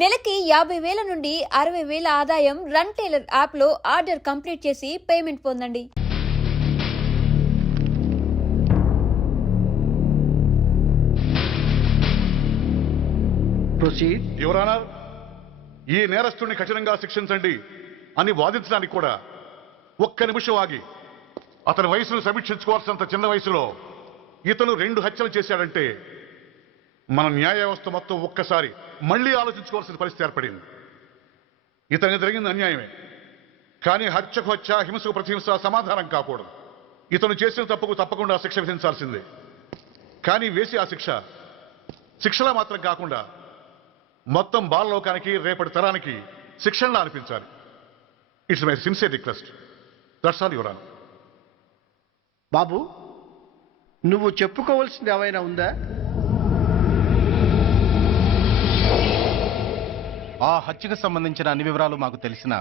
నెలకి 50,000 నుండి 60,000 ఆదాయం రన్ టైలర్ యాప్లో ఆర్డర్ కంప్లీట్ చేసి పేమెంట్ పొందండి. యువర్ ఆనర్, ఈ నేరస్తుడిని కఠినంగా శిక్షించండి అని వాదించడానికి కూడా ఒక్క నిమిషం ఆగి అతని వయసును సమీక్షించుకోవాల్సినంత చిన్న వయసులో ఇతను 2 హత్యలు చేశాడంటే మన న్యాయ వ్యవస్థ మొత్తం ఒక్కసారి మళ్లీ ఆలోచించుకోవాల్సిన పరిస్థితి ఏర్పడింది. ఇతనికి జరిగింది అన్యాయమే, కానీ హత్యకు హత్య, హింసకు ప్రతిహింస సమాధానం కాకూడదు. ఇతను చేసిన తప్పుకు తప్పకుండా శిక్ష విధించాల్సిందే. కానీ వేసి ఆ శిక్షలా మాత్రం కాకుండా మొత్తం బాలలోకానికి, రేపటి తరానికి శిక్షణలా అనిపించాలి. It's my sincere request. That's all your honour. బాబు, నువ్వు చెప్పుకోవాల్సింది ఏమైనా ఉందా? ఆ హత్యకు సంబంధించిన అన్ని వివరాలు మాకు తెలిసిన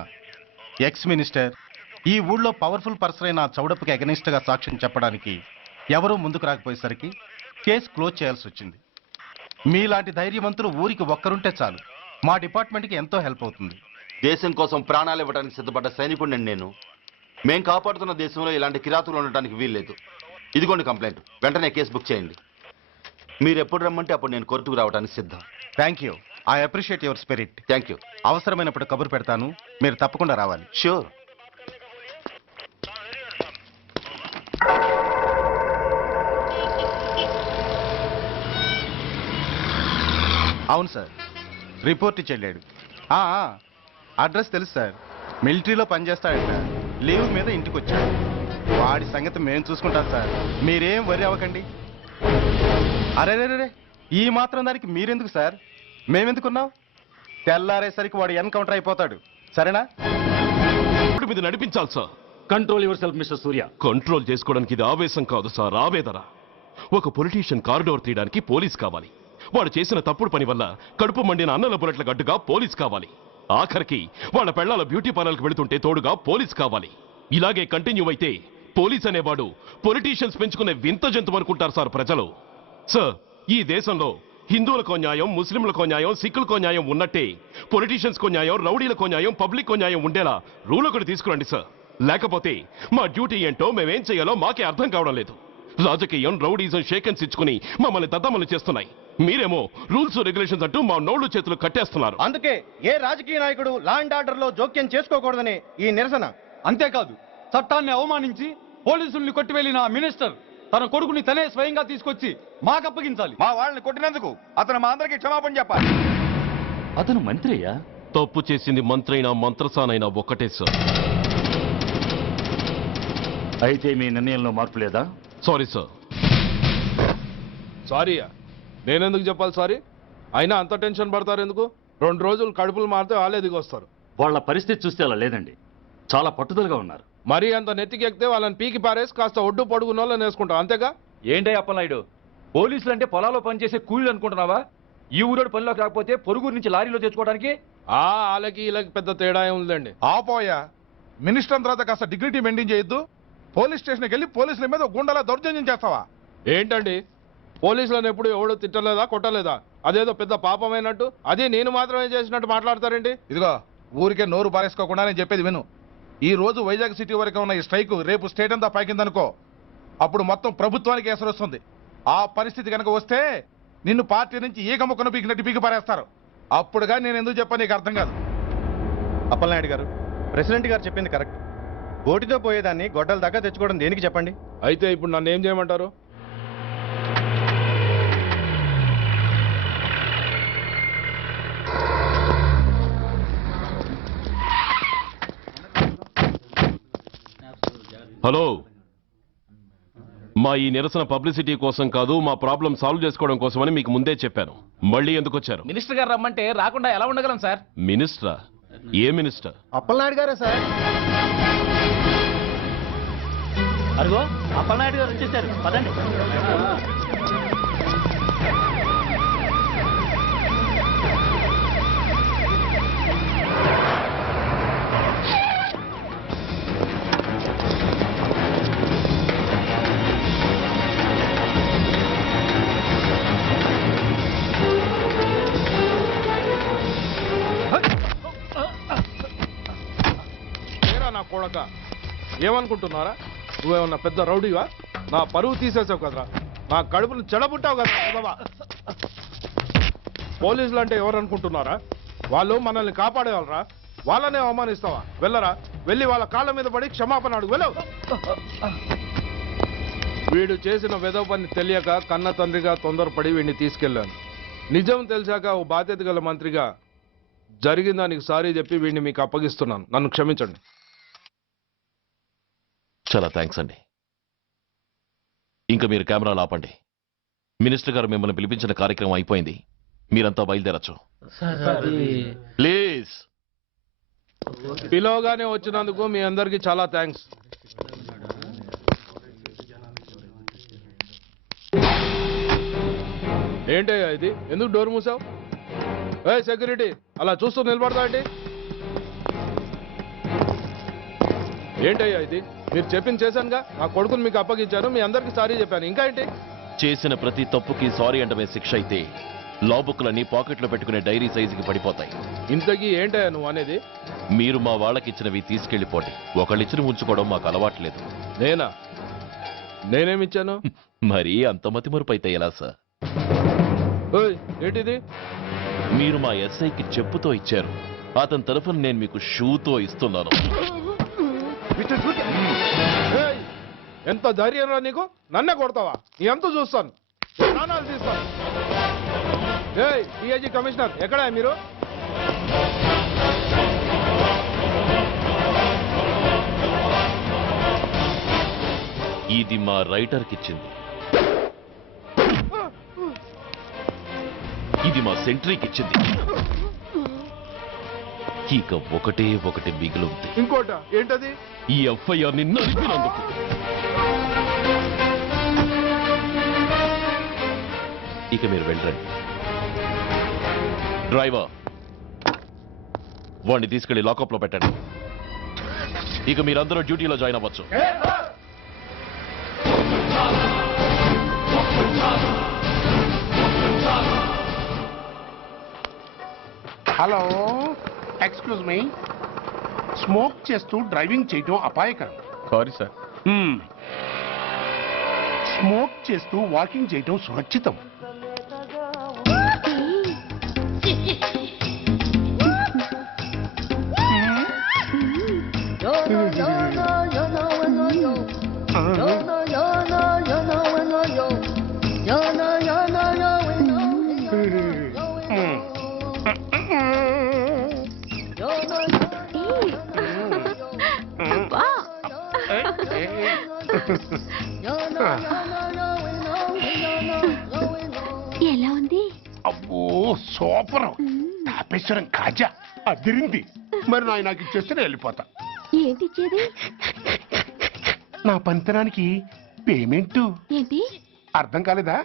ఎక్స్ మినిస్టర్ ఈ ఊళ్ళో పవర్ఫుల్ పర్సన్ అయిన చౌడప్పకి అగెనిస్ట్ గా సాక్ష్యం చెప్పడానికి ఎవరూ ముందుకు రాకపోయేసరికి కేసు క్లోజ్ చేయాల్సి వచ్చింది. మీలాంటి ధైర్యవంతులు ఊరికి ఒక్కరుంటే చాలు, మా డిపార్ట్మెంట్కి ఎంతో హెల్ప్ అవుతుంది. దేశం కోసం ప్రాణాలు ఇవ్వడానికి సిద్ధపడ్డ సైనికుడిని నేను. మేం కాపాడుతున్న దేశంలో ఇలాంటి కిరాతులు ఉండటానికి వీల్లేదు. ఇదిగోండి కంప్లైంట్, వెంటనే కేసు బుక్ చేయండి. మీరు ఎప్పుడు రమ్మంటే అప్పుడు నేను కోర్టుకు రావడానికి సిద్ధం. Thank you, I appreciate your spirit. Thank you. అవసరమైనప్పుడు కబురు పెడతాను, మీరు తప్పకుండా రావాలి. షూర్. అవును సార్, రిపోర్ట్ ఇచ్చి వెళ్ళాడు. అడ్రస్ తెలుసు సార్, మిలిటరీలో పనిచేస్తాడంట. లీవ్ మీద ఇంటికి వచ్చాడు. వాడి సంగతి మేము చూసుకుంటాం సార్, మీరేం వరి అవ్వకండి. అరే, ఈ మాత్రం దానికి మీరెందుకు సార్, మేమెందుకున్నాం? తెల్లారేసరికి వాడు ఎన్కౌంటర్ అయిపోతాడు, సరేనా? ఇప్పుడు మీద నడిపించాలి sir. Control your self mister Surya. Control చేసుకోవడానికి ఇది ఆవేశం కాదు సార్, ఆవేదన. ఒక పొలిటీషియన్ కారిడోర్ తీయడానికి పోలీస్ కావాలి. వాడు చేసిన తప్పుడు పని వల్ల కడుపు మండిన అన్నల బుల్లెట్ల గడ్డుగా పోలీస్ కావాలి. ఆఖరికి వాళ్ళ పెళ్లాల బ్యూటీ పార్లర్కి వెళుతుంటే తోడుగా పోలీస్ కావాలి. ఇలాగే కంటిన్యూ అయితే పోలీస్ అనేవాడు పొలిటీషియన్స్ పెంచుకునే వింత జంతువు అనుకుంటారు సార్ ప్రజలు. సార్, ఈ దేశంలో హిందువులకో న్యాయం, ముస్లింలకో న్యాయం, సిక్కులకో న్యాయం ఉన్నట్టే పొలిటీషియన్స్కో న్యాయం, రౌడీలకో న్యాయం, పబ్లిక్కో న్యాయం ఉండేలా రూల్ ఒకటి తీసుకురండి సార్. లేకపోతే మా డ్యూటీ ఏంటో మేమేం చేయాలో మాకే అర్థం కావడం లేదు. రాజకీయం, రౌడీజం షేకెన్స్ ఇచ్చుకుని మమ్మల్ని దద్దమలు చేస్తున్నాయి. మీరేమో రూల్స్ రెగ్యులేషన్స్ అంటూ మా నోళ్లు చేతులు కట్టేస్తున్నారు. అందుకే ఏ రాజకీయ నాయకుడు లా అండ్ ఆర్డర్ లో జోక్యం చేసుకోకూడదని ఈ నిరసన. అంతేకాదు, చట్టాన్ని అవమానించి పోలీసుల్ని కొట్టివెళ్లిన మినిస్టర్ తన కొడుకుని తనే స్వయంగా తీసుకొచ్చి మాకు అప్పగించాలి. మా వాళ్ళని కొట్టినందుకు అతను మా అందరికి క్షమాపణ చెప్పాలి. అతను మంత్రియా? తప్పు చేసింది మంత్రైనా మంత్రసానైనా ఒకటే సార్. అయితే మీ నిర్ణయంలో మార్పు లేదా? Sorry sir. సారీయా? నేనెందుకు చెప్పాలి సారీ? అయినా అంత టెన్షన్ పడతారు ఎందుకు? 2 రోజులు కడుపులు మారితే వాళ్ళే దిగొస్తారు. వాళ్ళ పరిస్థితి చూస్తే అలా లేదండి, చాలా పట్టుదలగా ఉన్నారు. మరీ అంత నెత్తికెక్కితే వాళ్ళని పీకి పారేసి కాస్త ఒడ్డు పొడుగున్న వాళ్ళని వేసుకుంటాం, అంతేగా? ఏంటే అప్పలనాయుడు, పోలీసులు అంటే పొలాల్లో పనిచేసే కూలీలు అనుకుంటున్నావా? ఈ ఊరోడు పనిలోకి రాకపోతే పొరుగురు నుంచి లారీలో తెచ్చుకోవడానికి వాళ్ళకి వీళ్ళకి పెద్ద తేడా ఉందండి. ఆపోయా, మినిస్టర్ తర్వాత కాస్త డిగ్నిటీ మెయింటైన్ చేయొద్దు. పోలీస్ స్టేషన్కి వెళ్ళి పోలీసుల మీద గుండాల దౌర్జన్యం చేస్తావా? ఏంటండి, పోలీసులను ఎప్పుడు ఎవడు తిట్టలేదా, కొట్టలేదా? అదేదో పెద్ద పాపమైనట్టు, అదే నేను మాత్రమే చేసినట్టు మాట్లాడతారేంటి? ఇదిగో, ఊరికే నోరు పారేసుకోకుండా నేను చెప్పేది విను. ఈ రోజు వైజాగ్ సిటీ వరకు ఉన్న ఈ స్ట్రైక్ రేపు స్టేట్ అంతా పైకిందనుకో, అప్పుడు మొత్తం ప్రభుత్వానికి ఎసరు వస్తుంది. ఆ పరిస్థితి కనుక వస్తే నిన్ను పార్టీ నుంచి ఈగ ముక్కను పీకినట్టు పీకి పారేస్తారు. అప్పుడుగా నేను ఎందుకు చెప్పాను నీకు అర్థం కాదు. అప్పలనాయుడు గారు, ప్రెసిడెంట్ గారు చెప్పింది కరెక్ట్. ఓటితో పోయేదాన్ని గొడ్డల దాకా తెచ్చుకోవడం దేనికి చెప్పండి? అయితే ఇప్పుడు నన్ను ఏం చేయమంటారు? హలో, మా ఈ నిరసన పబ్లిసిటీ కోసం కాదు, మా ప్రాబ్లం సాల్వ్ చేసుకోవడం కోసమని మీకు ముందే చెప్పాను. మళ్ళీ ఎందుకు వచ్చారు? మినిస్టర్ గారు రమ్మంటే రాకుండా ఎలా ఉండగలం సార్? మినిస్టరా? ఏ మినిస్టర్? అప్పలనాయుడు గారే సార్. అదిగో అప్పలనాయుడు గారు వచ్చేసారు, పదండి. కొడక ఏమనుకుంటున్నారా? నువ్వేమన్నా పెద్ద రౌడీవా? నా పరువు తీసేసావు కదరా, నా కడుపును చెడబుట్టావు కదా బాబా. పోలీసులు అంటే ఎవరు అనుకుంటున్నారా? వాళ్ళు మనల్ని కాపాడేవాళ్ళరా, వాళ్ళనే అవమానిస్తావా? వెళ్ళరా, వెళ్ళి వాళ్ళ కాళ్ళ మీద పడి క్షమాపణ అడుగు, వెళ్ళవు. వీడు చేసిన వెధవ పని తెలియక కన్న తండ్రిగా తొందరపడి వీడిని తీసుకెళ్లాను. నిజం తెలిసాక ఓ బాధ్యత గల మంత్రిగా జరిగిన దానికి సారీ చెప్పి వీడిని మీకు అప్పగిస్తున్నాను. నన్ను క్షమించండి. చాలా థ్యాంక్స్ అండి. ఇంకా మీరు కెమెరాలు ఆపండి. మినిస్టర్ గారు మిమ్మల్ని పిలిపించిన కార్యక్రమం అయిపోయింది. మీరంతా బయలుదేరచ్చు ప్లీజ్. పిలవగానే వచ్చినందుకు మీ అందరికీ చాలా థ్యాంక్స్. ఏంటయ్యా ఇది? ఎందుకు డోర్ మూసావు? ఏ సెక్యూరిటీ, అలా చూస్తూ నిలబడతా ఏంటి? ఏంటయ్యా ఇది? మీరు చెప్పింది చేశానుగా, నా కొడుకుని మీకు అప్పగించాను, మీ అందరికీ సారీ చెప్పాను, ఇంకా ఏంటి? చేసిన ప్రతి తప్పుకి సారీ అంటమే శిక్ష అయితే లా బుక్లన్నీ పాకెట్లో పెట్టుకునే డైరీ సైజుకి పడిపోతాయి. ఇంతకీ ఏంటయ్యా నువ్వు అనేది? మీరు మా వాళ్ళకిచ్చినవి తీసుకెళ్లిపోండి. ఒకళ్ళిచ్చిన ఉంచుకోవడం మాకు అలవాట్లేదు. నేనా? నేనేమిచ్చాను? మరీ అంత మతిమరుపు అయితే ఎలా సార్? ఓయ్, ఏంటిది? మీరు మా ఎస్ఐకి చెప్పుతో ఇచ్చారు, అతని తరఫున నేను మీకు షూతో ఇస్తున్నాను. ఏయ్, ఎంత ధైర్యం రా నీకు? నన్నే కొడతావా? నీ అంత చూస్తాను, ప్రాణాలు తీస్తాను. ఏయ్ డిఐజీ కమిషనర్, ఎక్కడా మీరు? ఇది మా రైటర్కి ఇచ్చింది, ఇది మా సెంట్రీకి ఇచ్చింది. ఇక ఒకటి మిగిలింది. ఇంకోట ఏంటది? ఈ ఎఫ్ఐఆర్ ని నలిపినందుకు. ఇక మీరు వెళ్ళండి. డ్రైవర్, వాడిని తీసుకెళ్లి లాకప్ లో పెట్టండి. ఇక మీరందరూ డ్యూటీలో జాయిన్ అవ్వచ్చు. Hello, excuse me. స్మోక్ చేస్తూ డ్రైవింగ్ చేయటం అపాయకరం. Sorry sir. స్మోక్ చేస్తూ వాకింగ్ చేయటం సురక్షితం. ఎలా ఉంది? అబ్బో సూపర్. తాపేశ్వరం కాజా అదిరింది. మరి నాకు ఇచ్చేస్తే నేను వెళ్ళిపోతా. ఏంటి ఇచ్చేది? నా పంతనానికి పేమెంట్. ఏంటి అర్థం కాలేదా?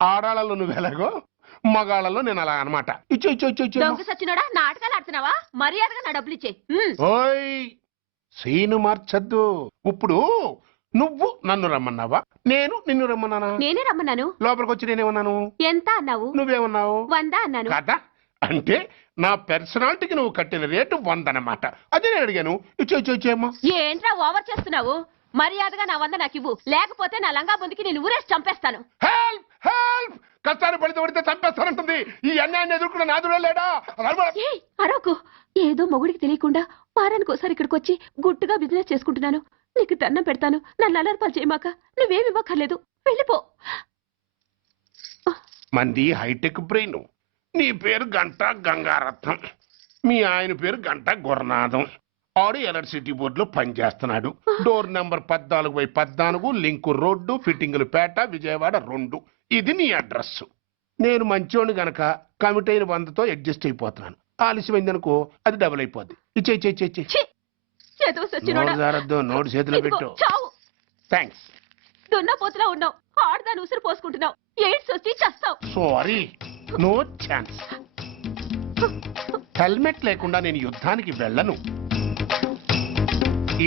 ఆడాళ్ళలో నువ్వు ఎలాగో, మగాళ్ళలో నేను అలా అనమాట. దొంగ సచ్చినోడా, నాటకాలు ఆడుతున్నావా? మర్యాదగా నా డబ్బులు ఇచ్చే. ఓయ్, సీను మార్చద్దు. ఇప్పుడు నువ్వు నన్ను రమ్మన్నావా, నేను నిన్ను రమ్మన్నానా? నేనే రమ్మన్నాను. లోపలికి వచ్చి నేనేమన్నాను? ఎంత అన్నావు? నువ్వేమన్నావు? 100 అన్నాను. కదా, అంటే నా పర్సనాలిటీకి నువ్వు కట్టిన రేటు 100 అన్నమాట. అదే నేను అడిగాను. ఇచ్చేమ్మా. ఏంట్రా ఓవర్ చేస్తున్నావు? మర్యాదగా నా 100 నాకు ఇవ్వు, లేకపోతే నా లంగా బొందికి నేను ఊరేసి చంపేస్తాను. Help help. కష్టాన్ని పడితే చంపేస్తానంటుంది. ఈ అన్యాయాన్ని ఎదుర్కొన్న నాదుడే లేడా? అరవకు. ఏదో మొగుడికి తెలియకుండా వారానికి ఒకసారి ఇక్కడికి వచ్చి గుట్టుగా బిజినెస్ చేసుకుంటున్నాను. నీకు దండం పెడతాను, నన్ను అలర్పాలు చేయమాక. నువ్వేమి ఇవ్వక్కర్లేదు, వెళ్ళిపో. మంది హైటెక్ బ్రెయిన్. నీ పేరు గంట గంగారత్నం, మీ ఆయన పేరు గంట గురనాథం. ఆడు ఎలక్ట్రిసిటీ బోర్డులో పనిచేస్తున్నాడు. డోర్ నెంబర్ 14/14, లింకు రోడ్డు, ఫిట్టింగులు పేట, విజయవాడ 2. ఇది నీ అడ్రస్. నేను మంచోడు గనక కమిట్ అయిన 100తో అడ్జస్ట్ అయిపోతున్నాను. ఆలస్యమైందనుకో అది డబుల్ అయిపోద్ది. ఇచ్చే నోటు చేతిలో పెట్టు. థ్యాంక్స్. దున్నపోతులా ఉన్నావు, ఆడదాని ఉసురు పోసుకుంటున్నావు. ఎయిడ్స్ వచ్చి చస్తావు. Sorry, no chance. హెల్మెట్ లేకుండా నేను యుద్ధానికి వెళ్ళను.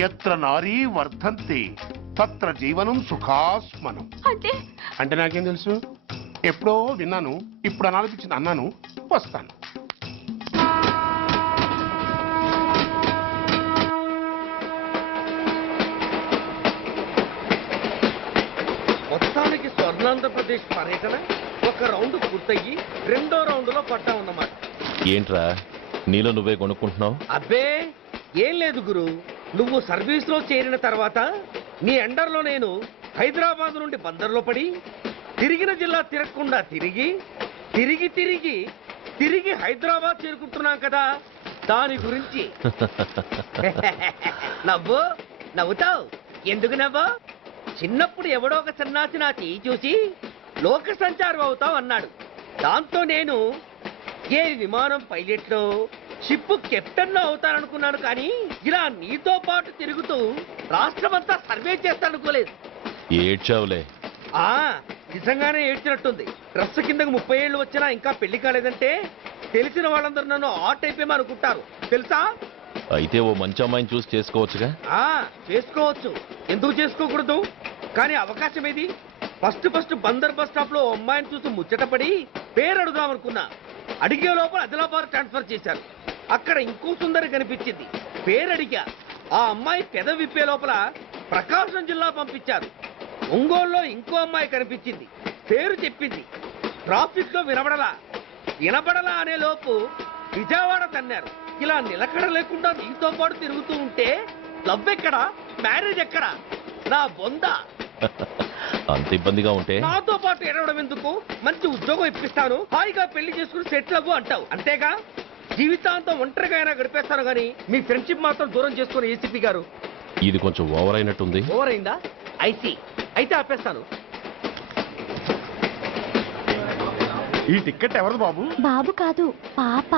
ఎత్ర నారీ వర్ధంతి తత్ర జీవనం సుఖాస్మనం. అంటే నాకేం తెలుసు? ఎప్పుడో విన్నాను, ఇప్పుడు అనాలనిపించింది అన్నాను. వస్తాను. ఆంధ్రప్రదేశ్ పర్యటన ఒక రౌండ్ పూర్తయ్యి రెండో రౌండ్ లో పడ్డామన్నమాట. ఏంట్రా నీలో నువ్వే కొనుక్కుంటున్నావు? అబ్బే ఏం లేదు గురు, నువ్వు సర్వీస్ లో చేరిన తర్వాత నీ అండర్లో నేను హైదరాబాద్ నుండి బందర్లో పడి తిరిగిన జిల్లా తిరగకుండా తిరిగి తిరిగి తిరిగి తిరిగి హైదరాబాద్ చేరుకుంటున్నాం కదా, దాని గురించి. నవ్వు నవ్వుతావు ఎందుకు నవ్వు? చిన్నప్పుడు ఎవడో ఒక సన్నాసి నా చెయ్యి చూసి లోక సంచారం అవుతావు అన్నాడు. దాంతో నేను ఏ విమానం పైలట్లో షిప్ కెప్టెన్ అవుతాననుకున్నాను, కానీ ఇలా నీతో పాటు తిరుగుతూ రాష్ట్రమంతా సర్వే చేస్తాననుకోలేదు. ఏడ్చావులే. నిజంగానే ఏడ్చినట్టుంది. డ్రెస్ కిందకు 30 ఏళ్ళు వచ్చినా ఇంకా పెళ్లి కాలేదంటే తెలిసిన వాళ్ళందరూ నన్ను ఆట్ అయిపోయి అనుకుంటారు తెలుసా? అయితే ఓ మంచి అమ్మాయిని చూసి చేసుకోవచ్చుగా. చేసుకోవచ్చు, ఎందుకు చేసుకోకూడదు? కానీ అవకాశం ఏది? ఫస్ట్ బందర్ బస్ స్టాప్ లో అమ్మాయిని చూసి ముచ్చటపడి పేరు అడుగుదాం అనుకున్నా. అడిగే లోపల ఆదిలాబాద్ ట్రాన్స్ఫర్ చేశారు. అక్కడ ఇంకో సుందరి కనిపించింది, పేరు అడిగా. ఆ అమ్మాయి పెద విప్పే లోపల ప్రకాశం జిల్లా పంపించారు. ఒంగోలులో ఇంకో అమ్మాయి కనిపించింది, పేరు చెప్పింది. ట్రాఫిక్ లో వినబడలా అనే లోపు విజయవాడ తన్నారు. ఇలా నిలకడ లేకుండా నీతో పాటు తిరుగుతూ ఉంటే లవ్ ఎక్కడా, మ్యారేజ్ ఎక్కడా? నా బొంద. అంత ఇబ్బందిగా ఉంటే నాతో పాటు ఎడవడం ఎందుకు? మంచి ఉద్యోగం ఇప్పిస్తాను, హాయిగా పెళ్లి చేసుకుని సెటిల్ అవ్వు అంటావు అంతేగా. జీవితాంతం ఒంటరిగా అయినా గడిపేస్తాను, కానీ మీ ఫ్రెండ్షిప్ మాత్రం దూరం చేసుకుని ఏసీపీ గారు. ఇది కొంచెం ఓవర్ అయినట్టుంది. ఓవర్ అయిందా? ఐసీ, అయితే ఆపేస్తాను. ఈ టికెట్ ఎవరిది బాబు? బాబు కాదు, పాప.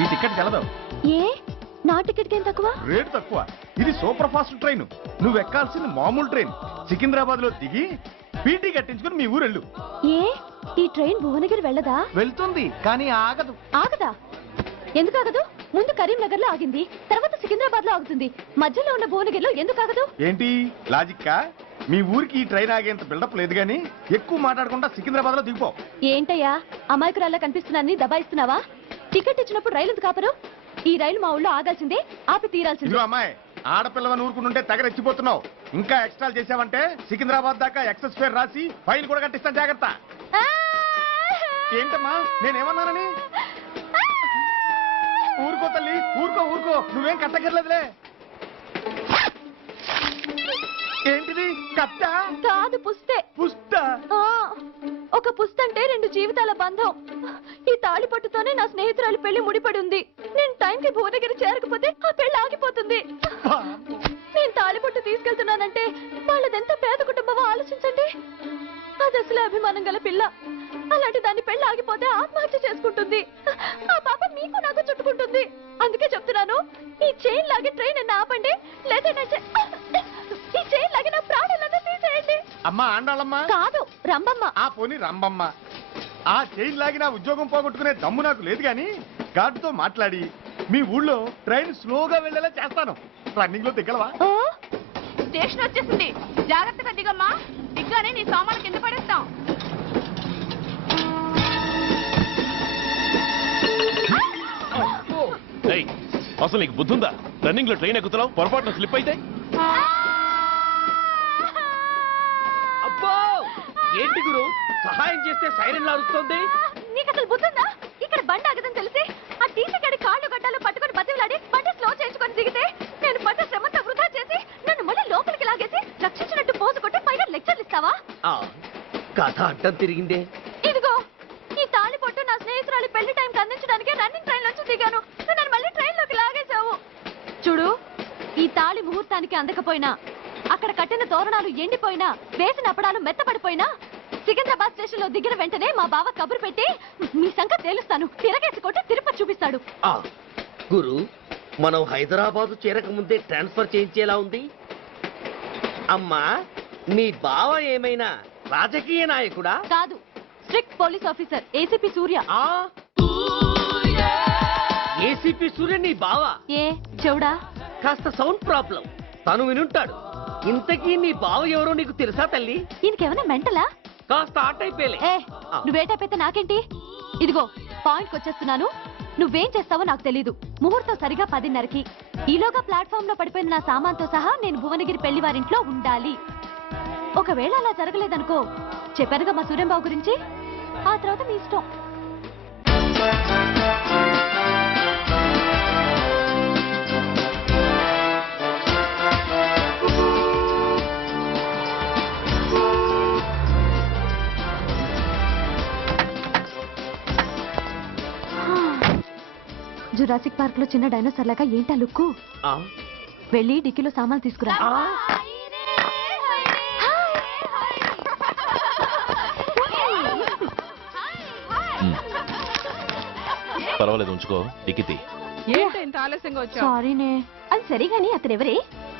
ఈ టికెట్ గెలదు. ఏ నా టికెట్ ఏం తక్కువ? రేటు తక్కువ. ఇది సూపర్ ఫాస్ట్ ట్రైన్. నువ్వు ఎక్కాల్సింది మామూలు ట్రైన్. సికింద్రాబాద్ లో దిగి పీటీ కట్టించుకుని మీ ఊరెళ్ళు. ఏ ఈ ట్రైన్ భువనగిరి వెళ్ళదా? వెళ్తుంది, కానీ ఆగదు. ఆగదా? ఎందుకు ఆగదు? ముందు కరీంనగర్ లో ఆగింది, తర్వాత సికింద్రాబాద్ లో ఆగుతుంది. మధ్యలో ఉన్న భువనగిరిలో ఎందుకు ఆగదు? ఏంటి లాజిక్కా? మీ ఊరికి ఈ ట్రైన్ ఆగేంత బిల్డప్ లేదు, గానీ ఎక్కువ మాట్లాడకుండా సికింద్రాబాద్ లో దిగిపో. ఏంటయ్యా అమాయకురాల్లా కనిపిస్తున్నాన్ని దబాయిస్తున్నావా? టికెట్ ఇచ్చినప్పుడు రైలు ఎందుకు ఆపరు? ఈ రైలు మా ఊళ్ళో ఆగాల్సిందే, ఆపి తీరాల్సిందే. అమ్మాయి, ఆడపిల్లవని ఊరుకుంటుంటే తెగరెచ్చిపోతున్నావు. ఇంకా ఎక్స్ట్రా చేసావంటే సికింద్రాబాద్ దాకా ఎక్సెస్ ఫేర్ రాసి ఫైన్ కూడా కట్టిస్తాను, జాగ్రత్త. ఏంటమ్మా నేనేమన్నానని? ఊరుకో తల్లి, ఊరుకో, నువ్వేం కట్టగర్లేదులే. ఏంటిది? కట్ట కాదు, పుస్తే. పుస్తా? ఒక పుస్తంటే 2 జీవితాల బంధం. ఈ తాళి పట్టుతోనే నా స్నేహితురాలి పెళ్లి ముడిపడి ఉంది. నేను టైంకి భువనగిరి చేరకపోతే ఆ పెళ్లి ఆగిపోతుంది. నేను తాళి పట్టు తీసుకెళ్తున్నానంటే వాళ్ళదెంత పేద కుటుంబమో ఆలోచించండి. అది అసలు అభిమానం గల పిల్ల. అలాంటి దాన్ని పెళ్లి ఆగిపోతే ఆత్మహత్య చేసుకుంటుంది. ఆ పాప మీకు నాకు చుట్టుకుంటుంది. అందుకే చెప్తున్నాను, ఈ చైన్ లాగే ట్రైన్ ఆపండి, లేదా ఈ చైన్ లాగే నా ప్రాణాలను తీసేయండి. అమ్మా ఆండాళ్ళమ్మ కాదు, రంబమ్మ. ఆ పోని రంబమ్మ. ఆ చైన్ లాగి నా ఉద్యోగం పోగొట్టుకునే దమ్ము నాకు లేదు, గాని గార్డుతో మాట్లాడి మీ ఊళ్ళో ట్రైన్ స్లోగా వెళ్ళేలా చేస్తాను. రన్నింగ్ లో దిగలవా? స్టేషన్ వచ్చేసింది, జాగ్రత్తగా దిగమ్మా. దిగ్గానే నీ సామాన్లు కింద పడేస్తాం. అసలు నీకు బుద్ధుందా? రన్నింగ్ లో ట్రైన్ ఎక్కుతున్నావు, పొరపాటున స్లిప్ అయితే? అబ్బో ఏంటి గురు, సహాయం చేస్తే సైరన్ అరుస్తుంది. నీకు అసలు బుద్ధుందా? ఇక్కడ బండి ఆగదని తెలిసి ఆ టీసీ గడి కాళ్ళు గడ్డాలు పట్టుకొని బతిలాడి బండి స్లో చేసుకొని దిగితే నేను పడ్డ శ్రమంతా వృధా చేసి నన్ను మళ్ళీ లోపలికి లాగేసి రక్షించినట్టు పోసు కొట్టి పైగా లెక్చర్లు ఇస్తావా? కథ అడ్డం తిరిగిందే. ఇదిగో ఈ తాళి పొట్టు నా స్నేహితురాలి పెళ్లి టైంకి అందించడానికి రన్నింగ్ ట్రైన్ నుంచి దిగాను. నన్ను మళ్ళీ ట్రైన్ లోకి లాగేశావు. చూడు, ఈ తాళి ముహూర్తానికి అందకపోయినా, అక్కడ కట్టిన తోరణాలు ఎండిపోయినా, వేసిన అప్పడాలు మెత్తపడిపోయినా, సికింద్రాబాద్ స్టేషన్ లో దిగిన వెంటనే మా బావ కబురు పెట్టి మీ సంగతి తేలుస్తాను, తిరగేసి కొట్టి తిరుపతి చూపిస్తాడు. గురు, మనం హైదరాబాద్ చేరక ముందే ట్రాన్స్ఫర్ చేయించేలా ఉంది. అమ్మా, మీ బావ ఏమైనా రాజకీయ నాయకుడా? కాదు, స్ట్రిక్ట్ పోలీస్ ఆఫీసర్, ఏసీపీ సూర్య. ఏసీపీ సూర్య నీ బావ? ఏ చెవుడా? కాస్త సౌండ్ ప్రాబ్లం, తను వినుంటాడు. ఇంతకీ నీ బావ ఎవరో నీకు తెలుసా తల్లి? ఈయనకేమైనా మెంటలా? కాస్త ఆటైపోయలే. నువ్వేటైపోతే నాకేంటి? ఇదిగో పాయింట్కి వచ్చేస్తున్నాను. నువ్వేం చేస్తావో నాకు తెలీదు. ముహూర్తం సరిగా 10:30కి. ఈలోగా ప్లాట్ఫామ్ లో పడిపోయిన నా సామాన్తో సహా నేను భువనగిరి పెళ్లి వారింట్లో ఉండాలి. ఒకవేళ అలా జరగలేదనుకో, చెప్పానుగా మా సూర్యంబాబు గురించి, ఆ తర్వాత మీ ఇష్టం. జురాసిక్ పార్క్ లో చిన్న డైనోసార్ లాగా ఏంటా లుక్కు? వెళ్ళి డిక్కీలో సామాన్లు తీసుకురా. పర్వాలేదు, ఉంచుకో. టికితి ఏంటి ఆలస్యంగా వచ్చావు? సారీనే. అది సరిగాని అతను ఎవరే?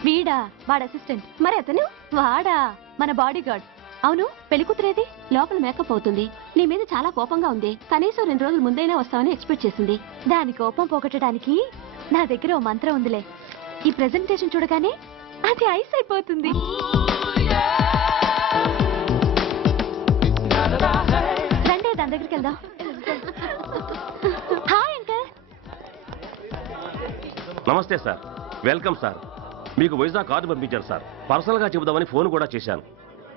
వీడా, వాడు అసిస్టెంట్. మరి అతను? వాడా, మన బాడీ గార్డ్. అవును, పెళ్లి కూతురేది? లోపల మేకప్ అవుతుంది. నీ మీద చాలా కోపంగా ఉంది. కనీసం 2 రోజుల ముందైనా వస్తావని ఎక్స్పెక్ట్ చేసింది. దాని కోపం పోగొట్టడానికి నా దగ్గర ఓ మంత్రం ఉందిలే. ఈ ప్రెజెంటేషన్ చూడగానే అది ఐస్ అయిపోతుంది. రండి, దాని దగ్గరికి వెళ్దాం. Hi uncle. నమస్తే సార్, వెల్కమ్ సార్. మీకు వైజాగ్ కార్డు పంపించారు సార్. పర్సనల్గా చెబుదామని ఫోన్ కూడా చేశాను.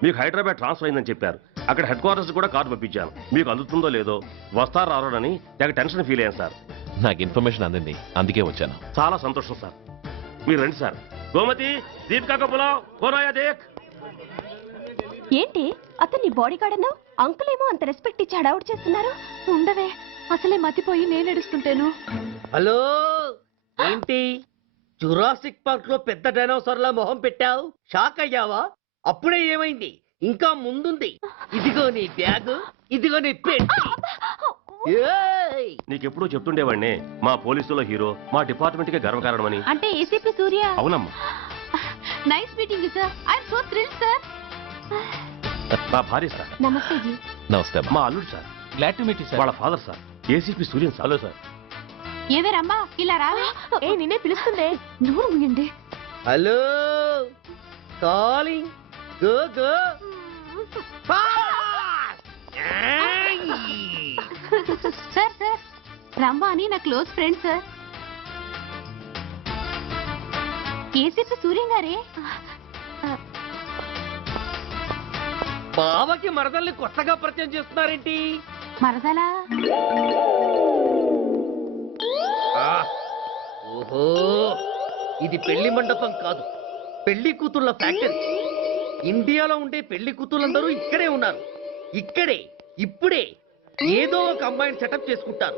మీకు హైదరాబాద్ ట్రాన్స్ఫర్ అయిందని చెప్పారు. అక్కడ హెడ్ క్వార్టర్స్ కూడా కార్డు పంపించాను. మీకు అందుతుందో లేదో, వస్తారో రారోడని తెగ టెన్షన్ ఫీల్ అయ్యాను సార్. నాకు ఇన్ఫర్మేషన్ అందింది, అందుకే వచ్చాను. చాలా సంతోషం సార్. మీరు రండి సార్. గోమతి, దీపికా కపులావ్, కోరాయా దేక్. ఏంటి అతన్ని బాడీ గార్డ్ అన్నావు? అంకుల్ ఏమో అంత రెస్పెక్ట్ ఇచ్చి హడావుడు చేస్తున్నారు. ఉండవే, అసలే మతిపోయి నేను ఏడుస్తుంటాను. హలో, ఏంటి జురాసిక్ పార్క్ లో పెద్ద డైనోసార్ల మొహం పెట్టావు? షాక్ అయ్యావా? అప్పుడే ఏమైంది? ఇంకా ముందుంది. ఇదిగో నీ బ్యాగ్, ఇదిగో నీ పెట్టి. నీకెప్పుడు చెప్తుండేవాడిని, మా పోలీసులో హీరో, మా డిపార్ట్మెంట్ కి గర్వకారణమని. అంటే ఏసీపీ సూర్య. అవునమ్మా. Nice meeting sir. I am so thrilled sir. మా భార్య సార్. నమస్తే జీ. నమస్తే. మా అల్లుడు sir. Glad to meet you sir. వాళ్ళ father sir, ACP Suryan sir. Hello sir. ఏవే రమ్మా, ఇలా రావే. ఏ నిన్నే పిలుస్తుందే. నోరు మూయండి. Hello, calling. Go go. Sir sir, రమ్మా అని నా close friend sir. ACP Suryam గారే. బావకి మరదల్ని కొత్తగా పరిచయం చేస్తున్నారేంటి? మరదలా? ఓహో, ఇది పెళ్లి మండపం కాదు, పెళ్లి కూతుళ్ళ ఫ్యాక్టరీ. ఇండియాలో ఉండే పెళ్లి కూతుళ్ళందరూ ఇక్కడే ఉన్నారు. ఇక్కడే ఇప్పుడే ఏదో ఒక అమ్మాయిని సెటప్ చేసుకుంటారు.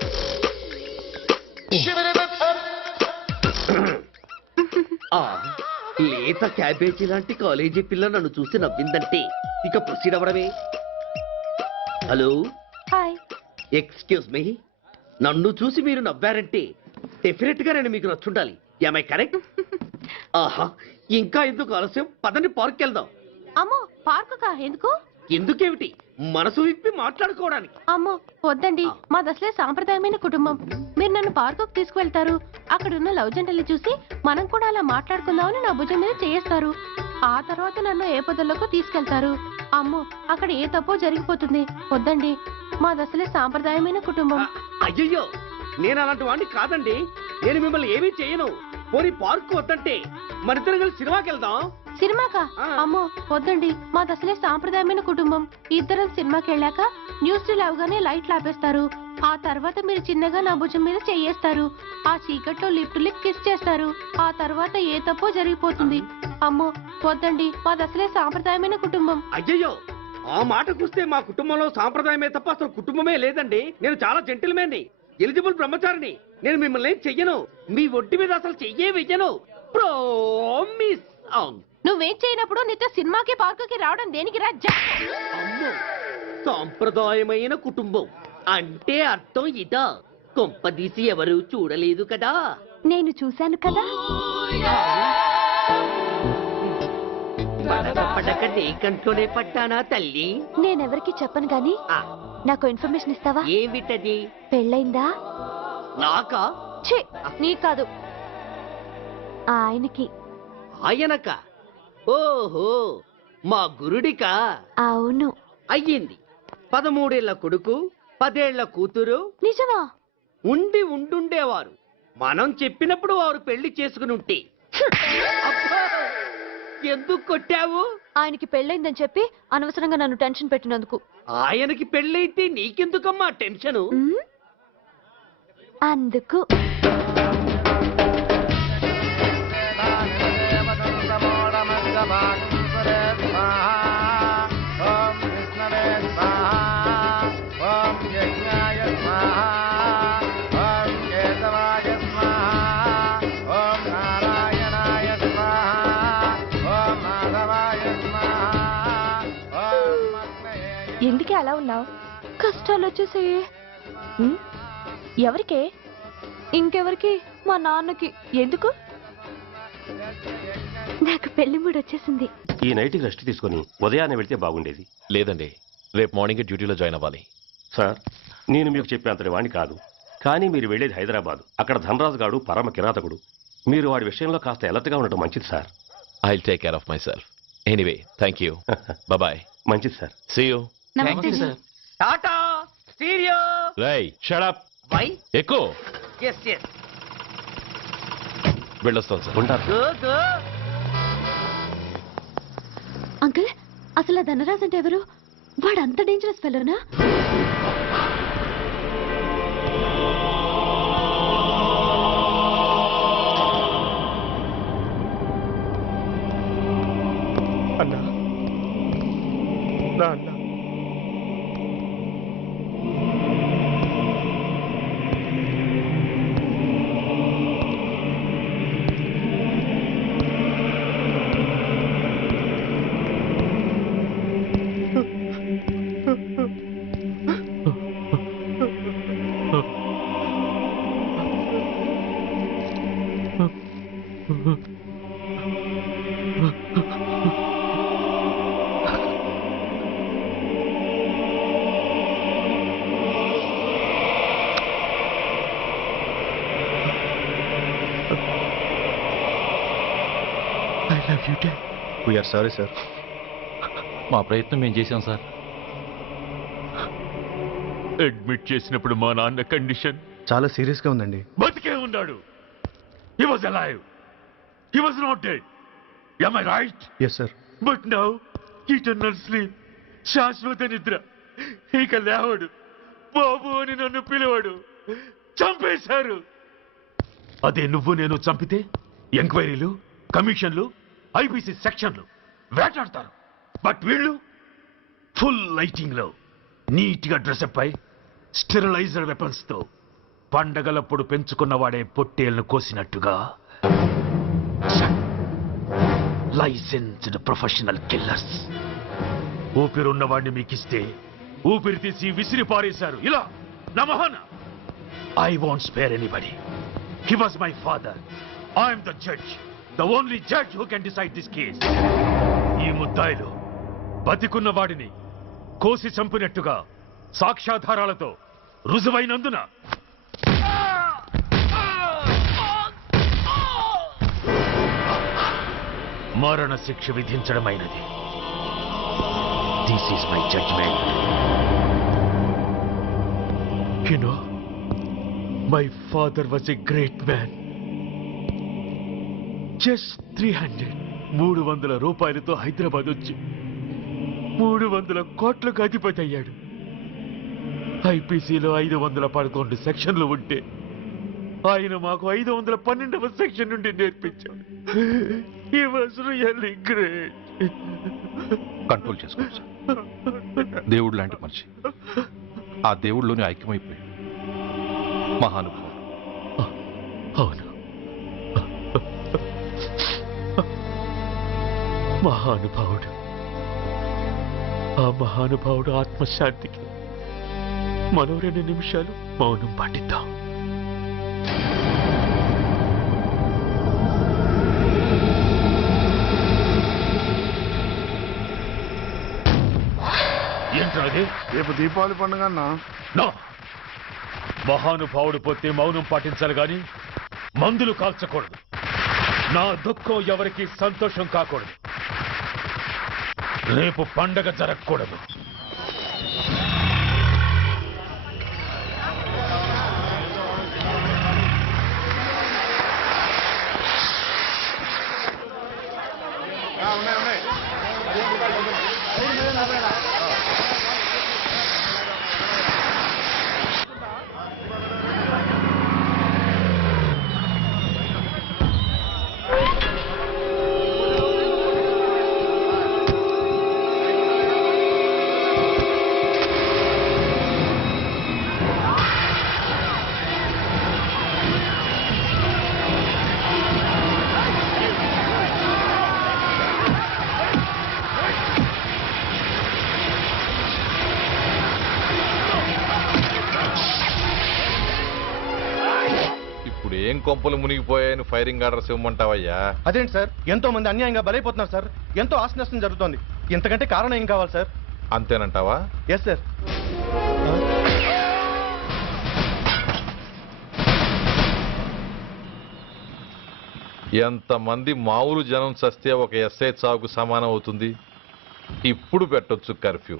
లేత క్యాబేజీ లాంటి కాలేజీ పిల్ల నన్ను చూసి నవ్విందంటే ఇక ప్రొసీడ్ అవ్వడమే. Hello, hi. ఎక్స్క్యూజ్ మీ, నన్ను చూసి మీరు నవ్వారంటే డెఫినెట్ గా నేను మీకు నచ్చుండాలి. Am I correct? ఆహా, ఇంకా ఎందుకు ఆలస్యం? పదండి, పార్క్ వెళ్దాం. అమ్మో, పార్కు కా? ఎందుకు? ఎందుకేమిటి, మనసు విప్పి మాట్లాడుకోవడానికి. అమ్మో వద్దండి, మాది అసలే సాంప్రదాయమైన కుటుంబం. మీరు నన్ను పార్కుకు తీసుకువెళ్తారు, అక్కడ ఉన్న లవ్ జంటలు చూసి మనం కూడా అలా మాట్లాడుకుందామని నా భుజం మీద చేస్తారు. ఆ తర్వాత నన్ను ఏ పొదల్లోకి తీసుకెళ్తారు. అమ్మో, అక్కడ ఏ తప్పో జరిగిపోతుంది. వద్దండి, మాది అసలే సాంప్రదాయమైన కుటుంబం. అయ్యయ్యో, నేను అలాంటి వాడిని కాదండి. నేను మిమ్మల్ని ఏమీ చేయను. పోనీ పార్క్ వద్దంటే మరిద్దరం కలిసి సినిమాకి వెళ్దాం. సినిమాకా? అమ్మో వద్దండి, మాది అసలే సాంప్రదాయమైన కుటుంబం. ఇద్దరం సినిమాకి వెళ్ళాక న్యూస్ అవగానే లైట్లు ఆపేస్తారు. ఆ తర్వాత మీరు చిన్నగా నా భుజం మీద చెయ్యేస్తారు. ఆ చీకట్లో లిప్ టు లిప్ కిస్ చేస్తారు. ఆ తర్వాత ఏ తప్పో జరిగిపోతుంది. అమ్మో వద్దండి, మాది అసలే సాంప్రదాయమైన కుటుంబం. అయ్యయ్యో, ఆ మాటకొస్తే మా కుటుంబంలో సాంప్రదాయమే తప్ప అసలు కుటుంబమే లేదండి. నేను చాలా జెంటిల్మెన్ని, ఎలిజిబుల్ బ్రహ్మచారిని. నేను మిమ్మల్ని ఏం చెయ్యను. మీ ఒంటి మీద అసలు చెయ్యే వెయ్యను. ప్రామిస్. నువ్వేం చేయనప్పుడు నీతో సినిమాకి పార్కుకి రావడం దేనికి రా? అమ్మో, సాంప్రదాయమైన కుటుంబం అంటే అర్థం ఇదా? కొంపదీసి ఎవరు చూడలేదు కదా? నేను చూశాను కదా. పడక నీ కంట్లోనే పడ్డానా తల్లి? నేనెవరికి చెప్పను గాని నాకు ఇన్ఫర్మేషన్ ఇస్తావా? ఏమిటది? పెళ్ళైందా? నాకా? ఛీ, నీ కాదు, ఆయనకి. ఆయనక? ఓహో, మా గురుడికా? అవును. అయ్యింది. 13 ఏళ్ల కొడుకు, 10 ఏళ్ల కూతురు. నిజమా? ఉండుండేవారు. మనం చెప్పినప్పుడు వారు పెళ్లి చేసుకుని ఉంటే. అబ్బా, ఎందుకు కొట్టావు? ఆయనకి పెళ్ళైందని చెప్పి అనవసరంగా నన్ను టెన్షన్ పెట్టినందుకు. ఆయనకి పెళ్ళైతే నీకెందుకమ్మా టెన్షను? అందుకు. ఎందుకే అలా ఉన్నావు? కష్టాలు వచ్చేసాయి. ఎవరికే? ఇంకెవరికి? మా నాన్నకి. ఎందుకు? నాకు పెళ్లి మూడు వచ్చేసింది. ఈ నైట్కి రెస్ట్ తీసుకొని ఉదయాన్నే వెళ్తే బాగుండేది. లేదండి, రేపు మార్నింగ్ డ్యూటీలో జాయిన్ అవ్వాలి. సార్, నేను మీకు చెప్పేంతటి వాణ్ణి కాదు, కానీ మీరు వెళ్ళేది హైదరాబాద్. అక్కడ ధనరాజు గాడు పరమ కిరాతకుడు. మీరు వాడి విషయంలో కాస్త అలర్ట్గా ఉండటం మంచిది sir. I will take care of myself. Anyway, thank you. Bye. మంచిది sir. See you. Tata stereo. రేయ్, షట్ అప్. వై? ఎక్కు. yes yes. వెళ్ళొస్తాను సార్. ఉంటారు. go go. అంకుల్, అసలు ఆ ధనరాజ్ అంటే ఎవరు? వాడు అంత డేంజరస్ ఫెలోనా? అన్నా, నా అన్నా, వీఆర్ సారీ సార్. మా ప్రయత్నం మేము చేశాం సార్. అడ్మిట్ చేసినప్పుడు మా నాన్న కండిషన్ చాలా సీరియస్ గా ఉందండి. బతికే ఉన్నాడు. He was alive. He was not dead. Am I right? Yes sir. But now, eternal sleep. శాశ్వత నిద్ర. ఇక లేవడు. బాబు అని నన్ను పిలవడు. చంపేశారు. అదే నువ్వు నేను చంపితే ఎంక్వైరీలు, కమిషన్లు, ఐపీసీ సెక్షన్లు వేటాడతారు. బట్ వీళ్ళు ఫుల్ లైటింగ్ లో నీట్ గా డ్రెస్అప్ అయి స్టెరిలైజర్ వెపన్స్ తో పండగలప్పుడు పెంచుకున్న వాడే పొట్టేళ్లను కోసినట్టుగా లైసెన్స్డ్ ప్రొఫెషనల్ కిల్లర్స్. ఊపిరున్న వాడిని మీకిస్తే ఊపిరి తీసి విసిరి పారేశారు. ఇలా నమహన. I won't spare anybody. He was my father. I'm the judge. The only judge who can decide this case. ఈ ముద్దాయిలు బతికున్న వాడిని కోసి చంపినట్టుగా సాక్ష్యాధారాలతో రుజువైనందున మరణ శిక్ష విధించడమైనది. This is my judgment. You know, my father was a great man. Just 300 రూపాయలతో హైదరాబాద్ వచ్చి 300 కోట్లకు అధిపతి అయ్యాడు. ఐపీసీలో 511 సెక్షన్లు ఉంటే ఆయన మాకు 512వ సెక్షన్ నుండి నేర్పించాడు. He was really great. Control చేసుకోవచ్చు. దేవుడు లాంటి మనిషి. ఆ దేవుడిలోని ఐక్యమైపోయాడు. మహానుభావుడు. అవును, మహానుభావుడు. ఆ మహానుభావుడు ఆత్మశాంతికి మనం 2 నిమిషాలు మౌనం పాటిద్దాం. ఏంటది? రేపు దీపావళి పండుగ అన్నా. నో, మహానుభావుడు పోతే మౌనం పాటించాలి గాని మందులు కాల్చకూడదు. నా దుఃఖం ఎవరికి సంతోషం కాకూడదు. రేపు పండగ జరగకూడదు. ఉన్నాయి ఇప్పుడు ఏం కొంపలు మునిగిపోయాయని ఫైరింగ్ ఆర్డర్స్ ఇవ్వమంటావయ్యా? అదేంటి సార్, ఎంతో మంది అన్యాయంగా బలైపోతున్నారు సార్. ఎంతో ఆస్తి నష్టం జరుగుతోంది. ఇంతకంటే కారణం ఏం కావాలి సార్? అంతేనంటావా? Yes sir. ఎంతమంది మామూలు జనం చస్తే ఒక ఎస్ఐ చావుకు సమానం అవుతుంది. ఇప్పుడు పెట్టొచ్చు కర్ఫ్యూ.